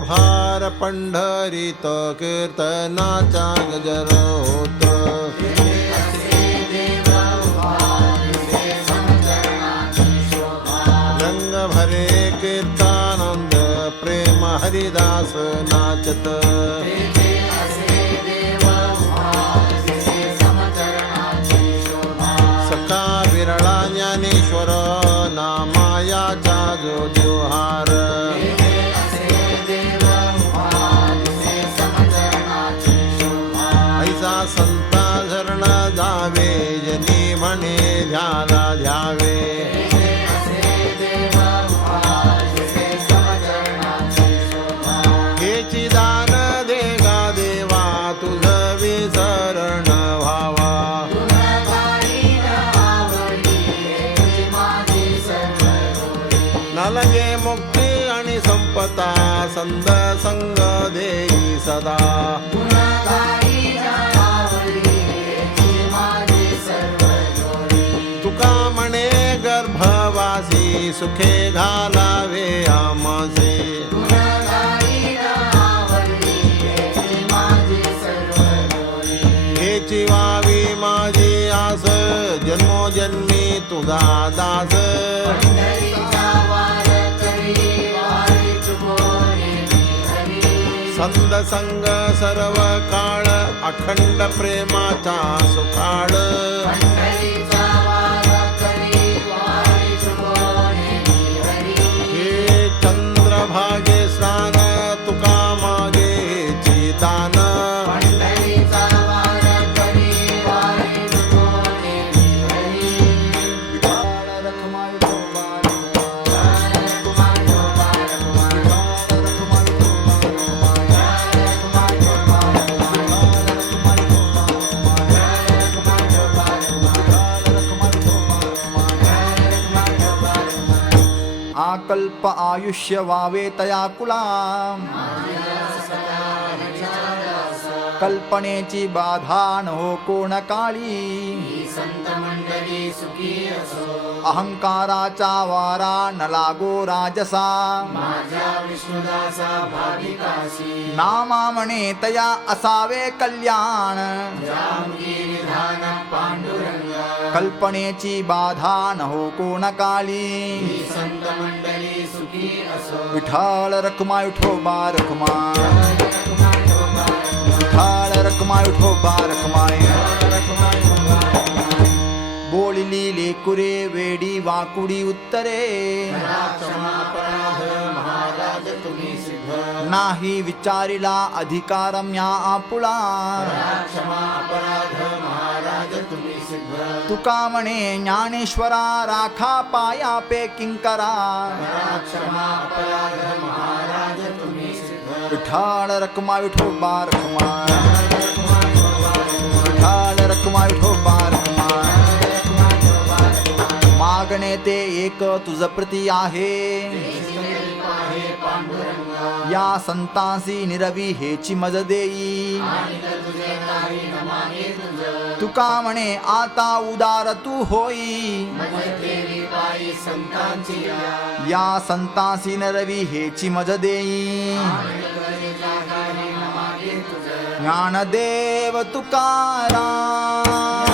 भार पंढरीत कीर्तनाचा गजर होत. रंग भरे कीर्तनानंद प्रेम हरिदास नाचत. सखा विरळा ज्ञानेश्वर नामायाचा जो जोहार. ऐसा संता झरण जावे जनी म्हणे ध्याला ध्यावे. हेची दान दे गा देवा तुझ विसरण व्हावा. नलगे मुक्ती आणि संपता संद संग देई सदा. तुका म्हणे गर्भवासी सुखे घालावे आमासे. हेची व्हावी माझी आस जन्मोजन्मी तुझा दास. संद संग सर्व काळ अखंड प्रेमाचा सुकाळ. हे चंद्रभागे स्नान तुका मागेची दान. आकल्प आयुष्य वावे तया कुला. कल्पनेची बाधा न हो कोण काळी. अहंकाराचा वारा न लागो राजसा. नामा म्हणे तया असावे कल्याण. कल्पनेची बाधा न हो कोण काळी. विठाळ रखुमा विठोबा रखुमा. विठाळ रखुमा विठोबा रखुमाय. बोलिली लेकुरे वेडी वाकुडी उत्तरे. नाही विचारिला अधिकारम या आपुला. तुका म्हणे ज्ञानेश्वरा राखा पाया पे किंकरा. विठाळ रखुमा विठोबा रखुमा. विठाळ रखुमा विठोबा रखुमा. मागणे ते एक तुझ प्रती आहे. या संतांसी निरवी हेची मज देई. तुका म्हणे आता उदार तू होई. या संतांसी निरवी हेची मज देई. ज्ञानदेव तुकाराम.